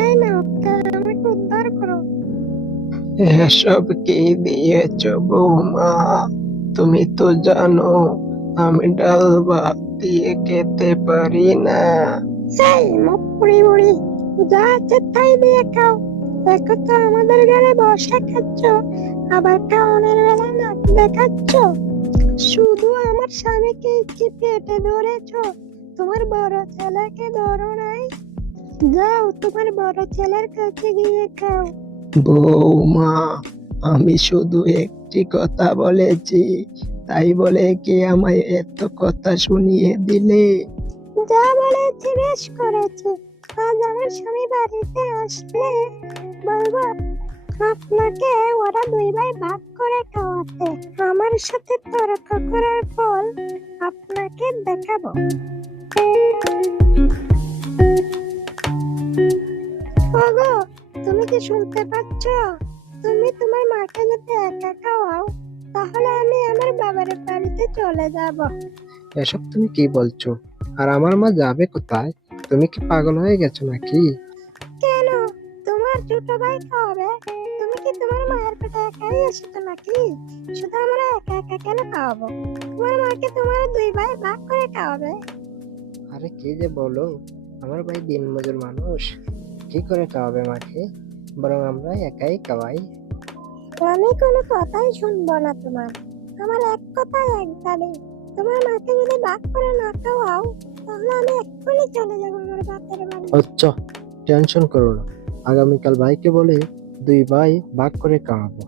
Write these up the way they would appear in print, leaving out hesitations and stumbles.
এই নাও, আমাকে উদ্ধার করো। এসব কি দিয়েছ বৌমা? তুমি তো জানো আমি ডাল ভাত দিয়ে খেতে পারি না। এই মুখ পুড়ি বুড়ি, যা আছে তাই দিয়ে খাও। দেখো তো আমাদের ঘরে বসে খাচ্ছ, আবার খাওয়ানোর বেলা নাক দেখাচ্ছ। শুধু আমার স্বামীকে কি পেটে ধরেছো, তোমার বড় ছেলেকে ধরো নাই? যাও তোমার বড় ছেলের কাছে গিয়ে খাও। বৌমা, আমি শুধু একটি কথা বলেছি, তাই বলে কি আমায় এত কথা শুনিয়ে দিলে? যা বলেছি বেশ করেছি। আজ আমার স্বামী বাড়িতে আসলে বলবো আপনাকে ওরা দুই ভাই ভাগ করে খাওয়াতে। আমার সাথে তর্ক করার ফল আপনাকে দেখাবো। ওগো, তুমি কি শুনতে পাচ্ছ? তুমি তোমার মাকে যদি একা খাওয়াও, তাহলে আমি আমার বাবার বাড়িতে চলে যাব। এসব তুমি কি বলছো? আর আমার মা যাবে কোথায়? তুমি কি পাগল হয়ে গেছো নাকি? কেন, তোমার ছোট ভাই খাওয়াবে? তুমি কি তোমার মায়ের পেটে একাই এসেছো নাকি? শুধু আমরা একা একা কেন খাওয়াবো? তোমার মাকে তোমার দুই ভাই ভাগ করে খাওয়াবে। আরে কি যে বলো, আমার ভাই দিনমজুর মানুষ, কি করে খাওয়াবে মাকে? বরং আমরা একাই খাওয়াই। আমি কোনো কথাই শুনবো না তোমার। আমার এক কথাই এক দাবি, তোমার মাকে যদি ভাগ করে না খাওয়াও, তাহলে আমি এক্ষুনি চলে যাবো আমার বাপের বাড়ি। আচ্ছা, টেনশন করো না, আগামীকাল ভাইকে বলে দুই ভাই ভাগ করে খাওয়াবো।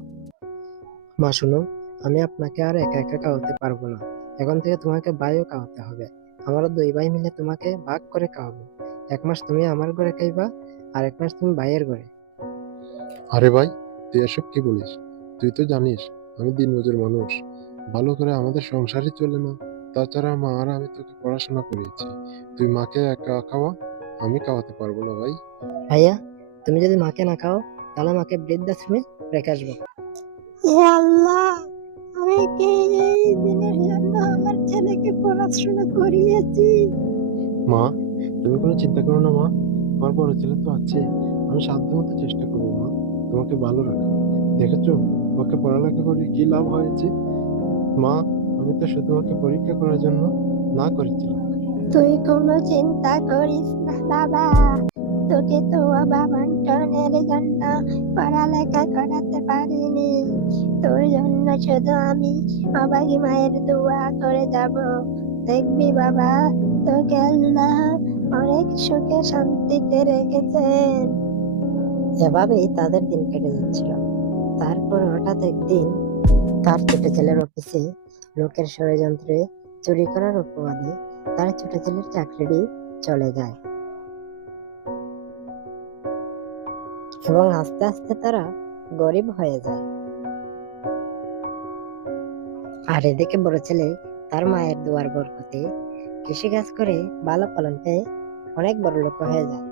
মা শুনো, আমি আপনাকে আর একা একা খাওয়াতে পারবো না। এখন থেকে তোমাকে ভাইও খাওয়াতে হবে। আমরা দুই ভাই মিলে তোমাকে ভাগ করে খাওয়াবো। 1 মাস তুমি আমার ঘরে খাইবা, আর 1 মাস তুমি ভাইয়ের ঘরে। আরে ভাই, তুই এসব কি বলিস? তুই তো জানিস আমি দিনমজুর মানুষ, ভালো করে আমাদের সংসারই চলে না। তাছাড়া মা আর আমি তোকে পড়াশোনা করিয়েছি, তুই মাকে একা খাওয়া, আমি খাওয়াতে পারবো না ভাই। ভাইয়া, তুমি যদি মাকে না খাও, তাহলে মাকে বৃদ্ধাশ্রমে রেখে আসবো। হে আল্লাহ, আমি কি এই দিনের জন্য আমার ছেলেকে পড়াশোনা করিয়েছি? মা, তুমি কোনো চিন্তা করো না মা, আমার বড় ছেলে তো আছে, আমি সাধ্যমতো চেষ্টা করবো মা তোমাকে ভালো রাখা। দেখেছো ওকে পড়ালেখা করে কি লাভ হয়েছে? মা, আমি তো শুধু ওকে পরীক্ষা করার জন্য না করেছিলাম। তুই কোনো চিন্তা করিস না বাবা, তোকে তো বাবান্টনের জন্য পড়ালেখা করাতে পারিনি। তোর জন্য শুধু আমি অবাগি মায়ের দোয়া করে যাব। দেখবি বাবা, তোকে আল্লাহ অনেক সুখে শান্তিতে রেখেছেন। এভাবেই তাদের দিন কেটে যাচ্ছিল। তারপর হঠাৎ একদিন তার ছোট ছেলের অফিসে লোকের ষড়যন্ত্রে চুরি করার অপবাদে তার ছোট ছেলের চাকরিটি চলে যায়, এবং আস্তে আস্তে তারা গরিব হয়ে যায়। আর এদিকে বড় ছেলে তার মায়ের দোয়ার বরকতে কৃষি কাজ করে ভালো ফলন পেয়ে অনেক বড় লোক হয়ে যায়।